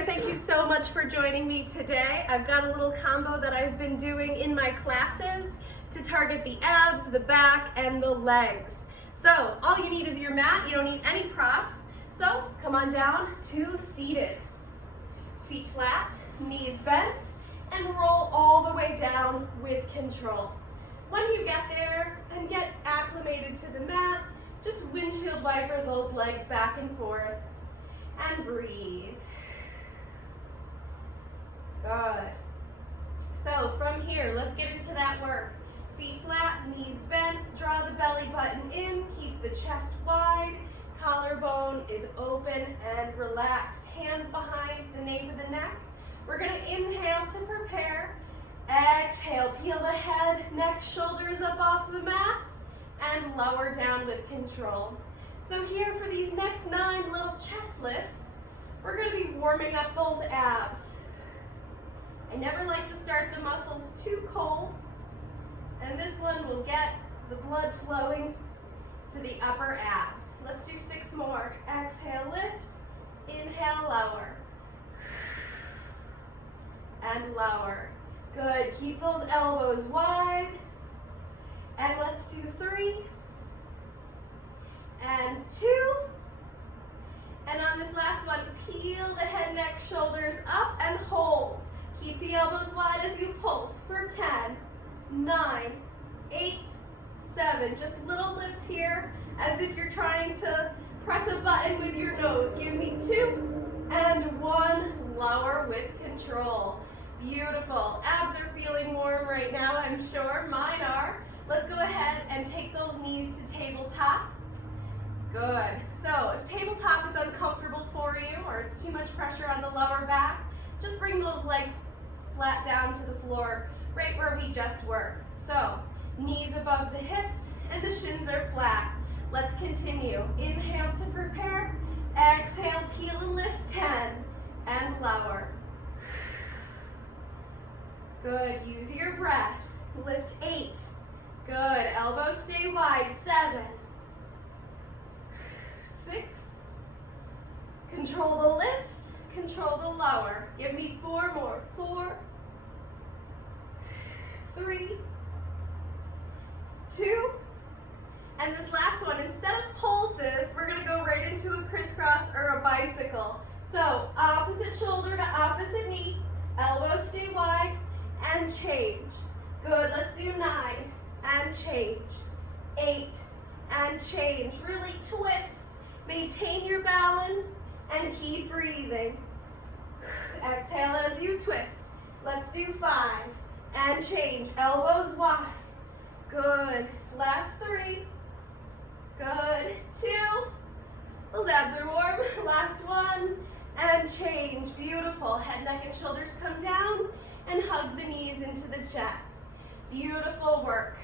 there. Thank you so much for joining me today. I've got a little combo that I've been doing in my classes to target the abs, the back, and the legs. So all you need is your mat. You don't need any props. So come on down to seated. Feet flat, knees bent, and roll all the way down with control. When you get there and get acclimated to the mat, just windshield wiper those legs back and forth and breathe. Good. So from here, let's get into that work. Feet flat, knees bent, draw the belly button in, keep the chest wide, collarbone is open and relaxed. Hands behind the nape of the neck. We're going to inhale to prepare. Exhale, peel the head, neck, shoulders up off the mat, and lower down with control. So here for these next 9 little chest lifts, we're going to be warming up those abs. I never like to start the muscles too cold, and this one will get the blood flowing to the upper abs. Let's do 6 more. Exhale, lift, inhale, lower, and lower. Good, keep those elbows wide, and let's do 3, and 2, and on this last one, peel the head, neck, shoulders up and hold. Keep the elbows wide as you pulse for 10, 9, 8, 7. Just little lifts here as if you're trying to press a button with your nose. Give me 2 and 1. Lower with control. Beautiful. Abs are feeling warm right now, I'm sure. Mine are. Let's go ahead and take those knees to tabletop. Good. So if tabletop is uncomfortable for you or it's too much pressure on the lower back, just bring those legs flat down to the floor, right where we just were. So knees above the hips and the shins are flat. Let's continue. Inhale to prepare. Exhale, peel and lift 10 and lower. Good. Use your breath. Lift 8. Good. Elbows stay wide. 7. 6. Control the lift. Control the lower. Give me 4 more. 4. 3. 2. And this last one, instead of pulses, we're going to go right into a crisscross or a bicycle. So opposite shoulder to opposite knee. Elbows stay wide and change. Good. Let's do 9 and change. 8 and change. Really twist. Maintain your balance and keep breathing. Exhale as you twist. Let's do 5 and change. Elbows wide. Good. Last 3. Good. 2. Those abs are warm. Last 1 and change. Beautiful. Head, neck, and shoulders come down and hug the knees into the chest. Beautiful work.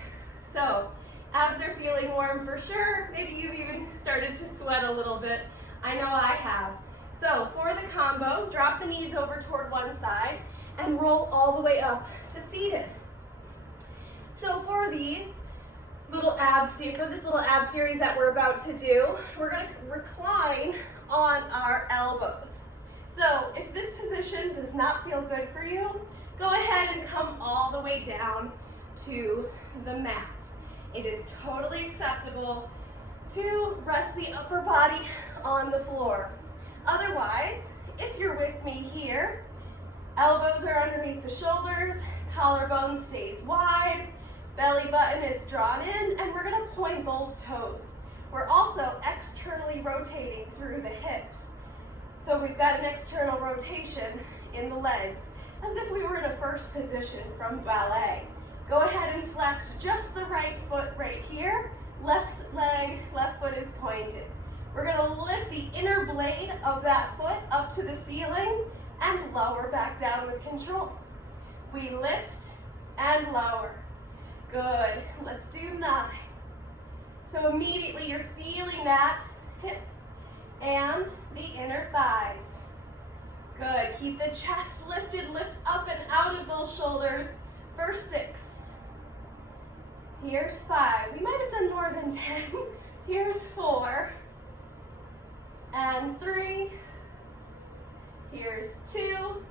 So abs are feeling warm for sure. Maybe you've even started to sweat a little bit. I know I have. So for the combo, drop the knees over toward one side and roll all the way up to seated. So for these little abs, for this little ab series that we're about to do, we're going to recline on our elbows. So if this position does not feel good for you, go ahead and come all the way down to the mat. It is totally acceptable to rest the upper body on the floor. Otherwise, if you're with me here, elbows are underneath the shoulders, collarbone stays wide, belly button is drawn in, and we're going to point those toes. We're also externally rotating through the hips. So we've got an external rotation in the legs, as if we were in a first position from ballet. Go ahead and flex just the right foot right here. Left leg, left foot is pointed. We're going to lift the inner blade of that foot up to the ceiling and lower back down with control. We lift and lower. Good. Let's do 9. So immediately you're feeling that hip and the inner thighs. Good. Keep the chest lifted, lift up and out of those shoulders for 6. Here's 5. We might have done more than 10. Here's 4. And 3. Here's 2.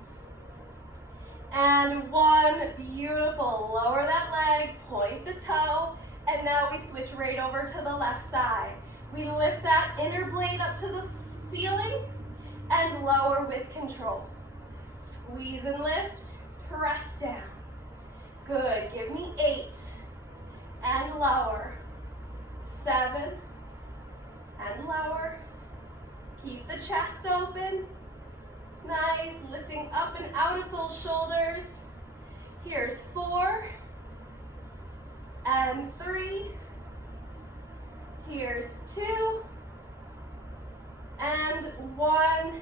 And 1. Beautiful. Lower that leg, point the toe, and now we switch right over to the left side. We lift that inner blade up to the ceiling and lower with control. Squeeze and lift, press down. Good. Give me 8. And lower. 7. And lower. Keep the chest open. Nice. Lifting up and out of those shoulders. Here's 4. And 3. Here's 2. And 1.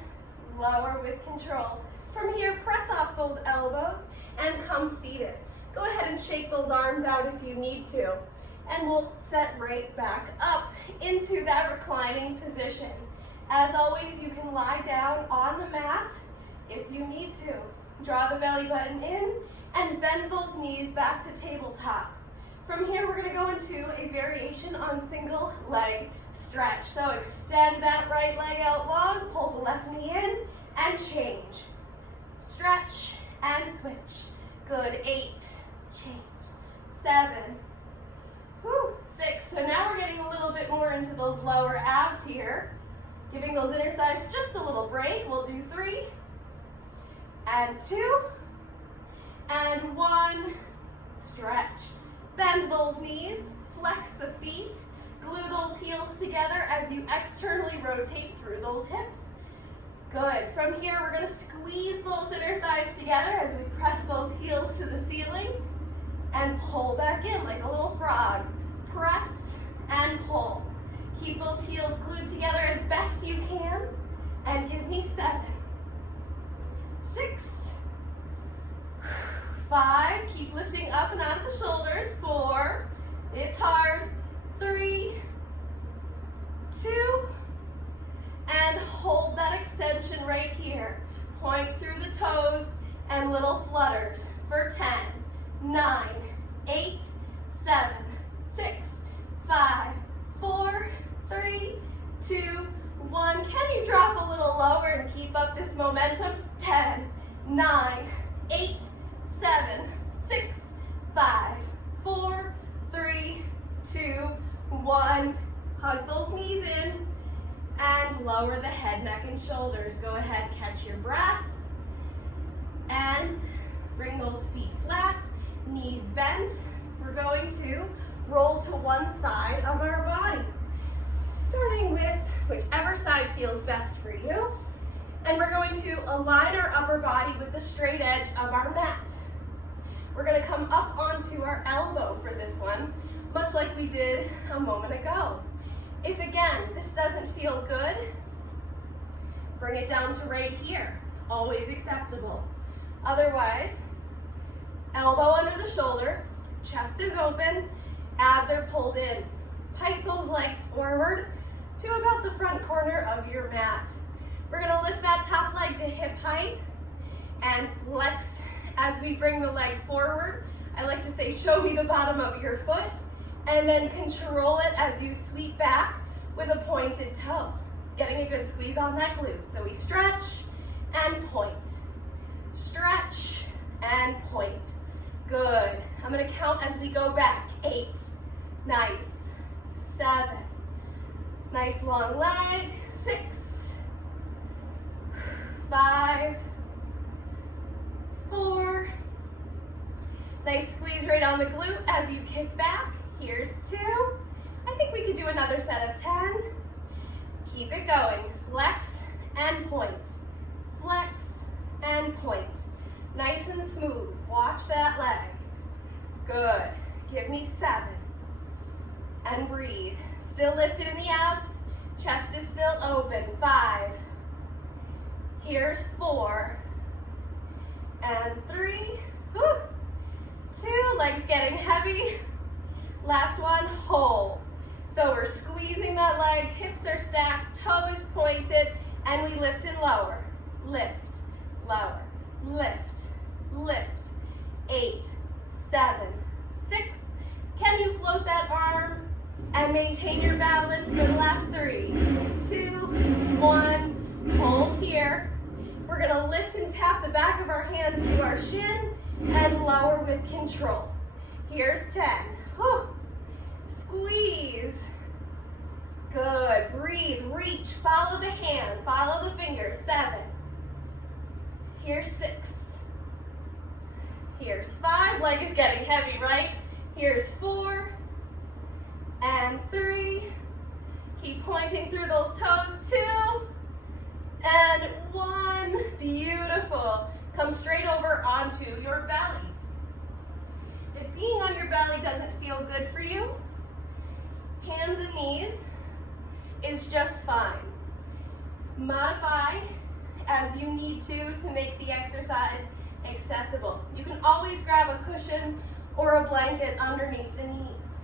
Lower with control. From here, press off those elbows and come seated. Go ahead and shake those arms out if you need to. And we'll set right back up into that reclining position. As always, you can lie down on the mat if you need to. Draw the belly button in and bend those knees back to tabletop. From here, we're going to go into a variation on single leg stretch. So extend that right leg out long, pull the left knee in, and change. Stretch and switch. Good. 8. Change. 7. Whew. 6. So now we're getting a little bit more into those lower abs here. Giving those inner thighs just a little break. We'll do 3. And 2. And 1. Stretch. Bend those knees. Flex the feet. Glue those heels together as you externally rotate through those hips. Good. From here, we're going to squeeze those inner thighs together as we press those heels to the ceiling and pull back in like a little frog. Press and pull. Keep those heels glued together as best you can and give me 7. 6. 5. Keep lifting up and out of the shoulders. 4. It's hard. 3. 2. And hold that extension right here. Point through the toes and little flutters for 10, 9, 8, 7, 6, 5, 4, 3, 2, 1. Can you drop a little lower and keep up this momentum? 10, 9, 8, 7, 6, 5, 4, 3, 2, 1. Hug those knees in. And lower the head, neck, and shoulders. Go ahead, catch your breath. And bring those feet flat, knees bent. We're going to roll to one side of our body. Starting with whichever side feels best for you. And we're going to align our upper body with the straight edge of our mat. We're going to come up onto our elbow for this one, much like we did a moment ago. If again, this doesn't feel good, bring it down to right here. Always acceptable. Otherwise, elbow under the shoulder, chest is open, abs are pulled in. Pike those legs forward to about the front corner of your mat. We're gonna lift that top leg to hip height and flex as we bring the leg forward. I like to say, show me the bottom of your foot. And then control it as you sweep back with a pointed toe. Getting a good squeeze on that glute. So we stretch and point. Stretch and point. Good. I'm going to count as we go back. 8. Nice. 7. Nice long leg. 6. 5. 4. Nice squeeze right on the glute as you kick back. Here's 2. I think we could do another set of 10. Keep it going. Flex and point. Flex and point. Nice and smooth. Watch that leg. Good. Give me 7. And breathe. Still lifted in the abs. Chest is still open. 5. Here's 4. And 3. Whew. 2. Legs getting heavy. Last one, hold. So we're squeezing that leg, hips are stacked, toe is pointed, and we lift and lower. Lift, lower, lift, lift. 8, 7, 6. Can you float that arm and maintain your balance for the last 3, 2, 1. Hold here. We're gonna lift and tap the back of our hand to our shin and lower with control. Here's 10. Whew. Squeeze. Good. Breathe, reach, follow the hand, follow the fingers. 7. Here's 6. Here's 5. Leg is getting heavy, right? Here's 4. And 3. Keep pointing through those toes. 2. And 1. Beautiful. Come straight over onto your belly. If being on your belly doesn't feel good for you, hands and knees is just fine. Modify as you need to make the exercise accessible. You can always grab a cushion or a blanket underneath the knees.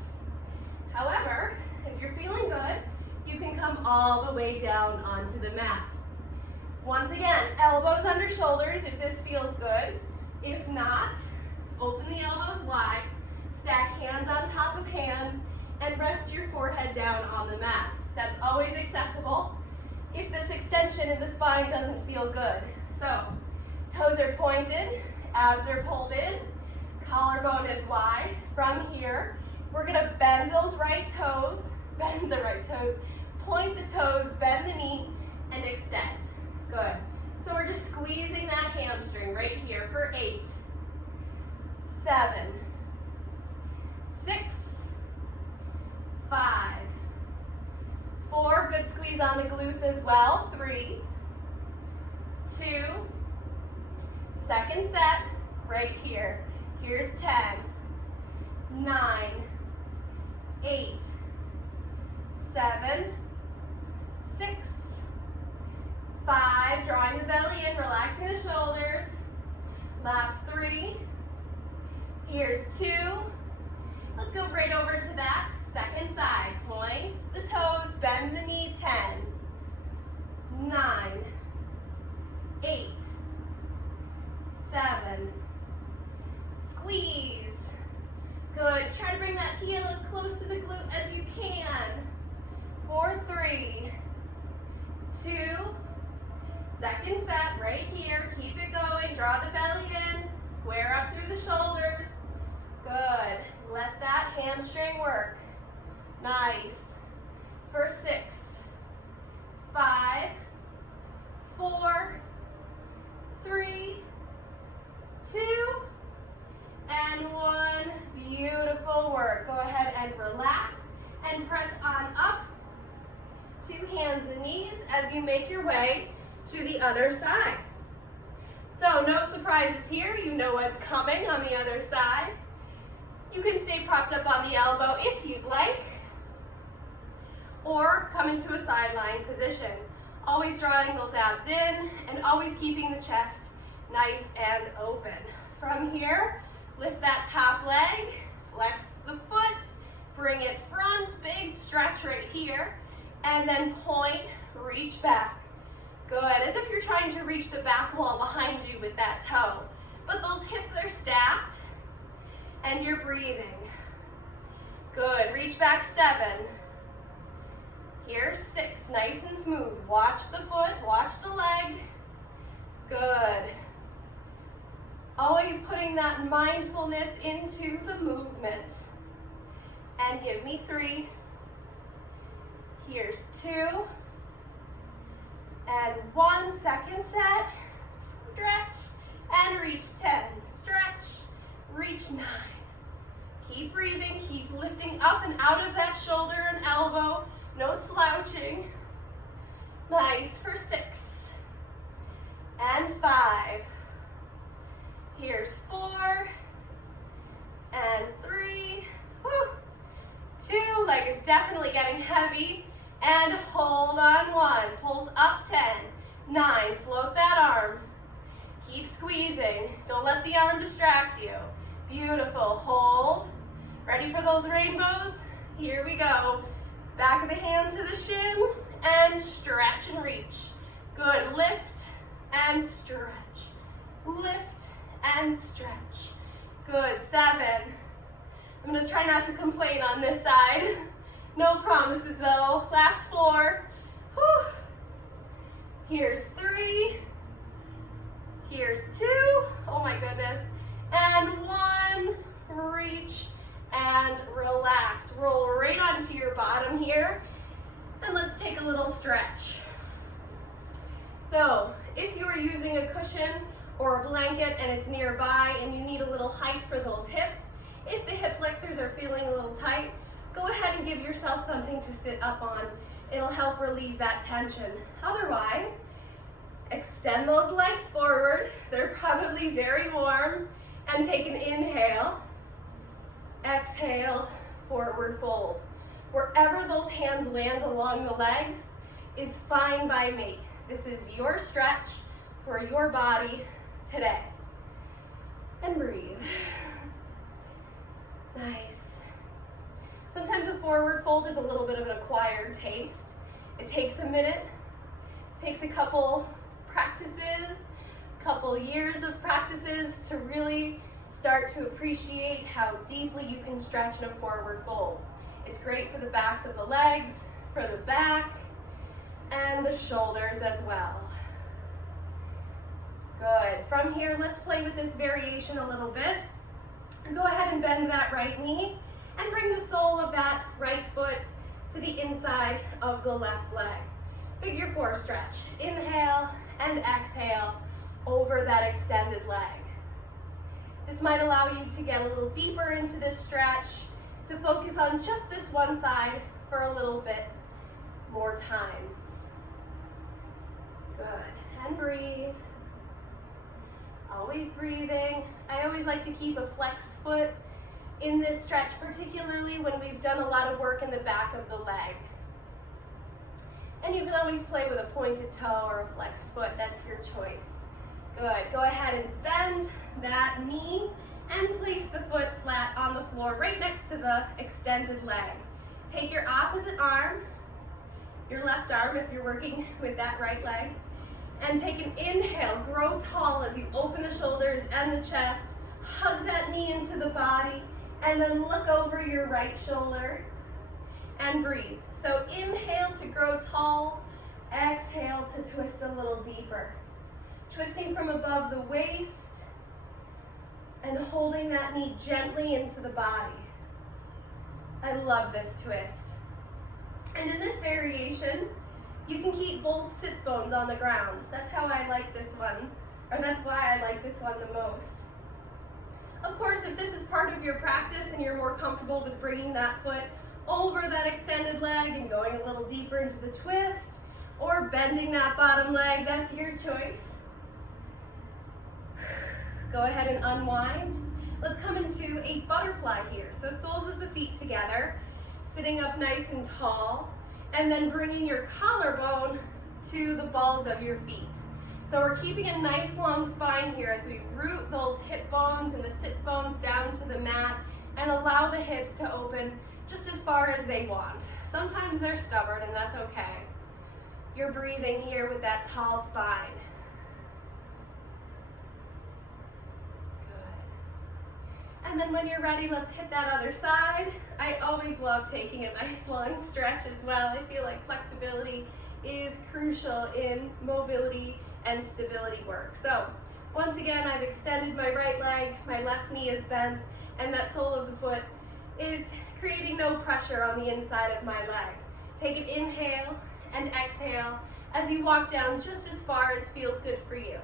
However, if you're feeling good, you can come all the way down onto the mat. Once again, elbows under shoulders if this feels good. If not, open the elbows wide, stack hand on top of hand, and rest your forehead down on the mat. That's always acceptable if this extension in the spine doesn't feel good. So, toes are pointed, abs are pulled in, collarbone is wide. From here, we're gonna bend those right toes, bend the right toes, point the toes, bend the knee, and extend. Good. So we're just squeezing that hamstring right here for 8, 7, 6, 5, 4. Good squeeze on the glutes as well. 3, 2. Second set right here. Here's 10, 9, 8, 7, 6, 5. Drawing the belly in, relaxing the shoulders. Last 3. Here's 2. Let's go right over to that second side. Point the toes, bend the knee. 10, 9, 8, 7. Squeeze. Good. Try to bring that heel as close to the glute as you can. 4, 3, 2. Second set right here. Keep it going. Draw the belly in. Square up through the shoulders. Good. Let that hamstring work. Nice. For 6, 5, 4, 3, 2, and 1. Beautiful work. Go ahead and relax and press on up to hands and knees as you make your way to the other side. So no surprises here. You know what's coming on the other side. You can stay propped up on the elbow if you'd like, or come into a sideline position. Always drawing those abs in and always keeping the chest nice and open. From here, lift that top leg, flex the foot, bring it front, big stretch right here, and then point, reach back. Good, as if you're trying to reach the back wall behind you with that toe. But those hips are stacked, and you're breathing. Good, reach back. 7. Here's 6, nice and smooth. Watch the foot, watch the leg. Good. Always putting that mindfulness into the movement. And give me 3. Here's 2. And 1. Second set. Stretch and reach. 10. Stretch, reach. 9. Keep breathing, keep lifting up and out of that shoulder and elbow. No slouching. Nice. For 6. And 5. Here's 4. And 3. Whew. 2. Leg is definitely getting heavy. And hold on. 1. Pulls up. 10. 9. Float that arm. Keep squeezing. Don't let the arm distract you. Beautiful. Hold. Ready for those rainbows? Here we go. Back of the hand to the shin and stretch and reach. Good. Lift and stretch. Lift and stretch. Good. 7. I'm going to try not to complain on this side. No promises though. Last 4. Whew. Here's 3. There's 2. Oh my goodness. And 1. Reach and relax. Roll right onto your bottom here. And let's take a little stretch. So if you are using a cushion or a blanket and it's nearby and you need a little height for those hips, if the hip flexors are feeling a little tight, go ahead and give yourself something to sit up on. It'll help relieve that tension. Otherwise, extend those legs forward. They're probably very warm. And take an inhale. Exhale, forward fold. Wherever those hands land along the legs is fine by me. This is your stretch for your body today. And breathe. Nice. Sometimes a forward fold is a little bit of an acquired taste. It takes a minute, takes a couple practices, couple years of practices to really start to appreciate how deeply you can stretch in a forward fold. It's great for the backs of the legs, for the back, and the shoulders as well. Good. From here, let's play with this variation a little bit. Go ahead and bend that right knee and bring the sole of that right foot to the inside of the left leg. Figure 4 stretch. Inhale and exhale over that extended leg. This might allow you to get a little deeper into this stretch, to focus on just this one side for a little bit more time. Good. And breathe. Always breathing. I always like to keep a flexed foot in this stretch, particularly when we've done a lot of work in the back of the leg. And you can always play with a pointed toe or a flexed foot. That's your choice. Good. Go ahead and bend that knee and place the foot flat on the floor right next to the extended leg. Take your opposite arm, your left arm if you're working with that right leg, and take an inhale. Grow tall as you open the shoulders and the chest. Hug that knee into the body, and then look over your right shoulder and breathe. So inhale to grow tall, exhale to twist a little deeper. Twisting from above the waist and holding that knee gently into the body. I love this twist. And in this variation, you can keep both sits bones on the ground. That's how I like this one, or that's why I like this one the most. Of course, if this is part of your practice and you're more comfortable with bringing that foot over that extended leg and going a little deeper into the twist, or bending that bottom leg, that's your choice. Go ahead and unwind. Let's come into a butterfly here. So soles of the feet together, sitting up nice and tall, and then bringing your collarbone to the balls of your feet. So we're keeping a nice long spine here as we root those hip bones and the sits bones down to the mat and allow the hips to open just as far as they want. Sometimes they're stubborn and that's okay. You're breathing here with that tall spine. And then when you're ready, let's hit that other side. I always love taking a nice long stretch as well. I feel like flexibility is crucial in mobility and stability work. So once again, I've extended my right leg, my left knee is bent, and that sole of the foot is creating no pressure on the inside of my leg. Take an inhale and exhale as you walk down just as far as feels good for you.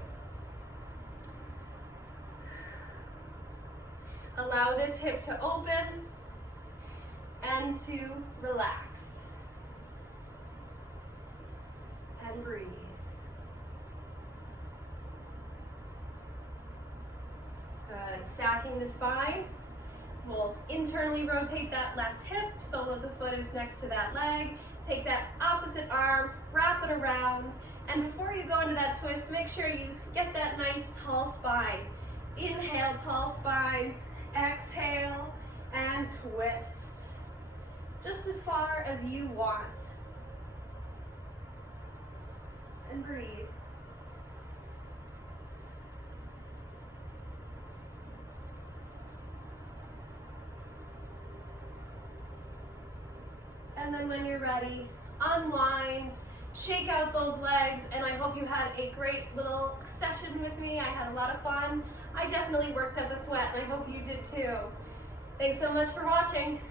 Allow this hip to open and to relax. And breathe. Good. Stacking the spine. We'll internally rotate that left hip. Sole of the foot is next to that leg. Take that opposite arm, wrap it around, and before you go into that twist, make sure you get that nice tall spine. Inhale, tall spine. Exhale and twist. Just as far as you want. And breathe. And then when you're ready, unwind, shake out those legs, and I hope you had a great little session with me. I had a lot of fun. I definitely worked up a sweat, and I hope you did too. Thanks so much for watching.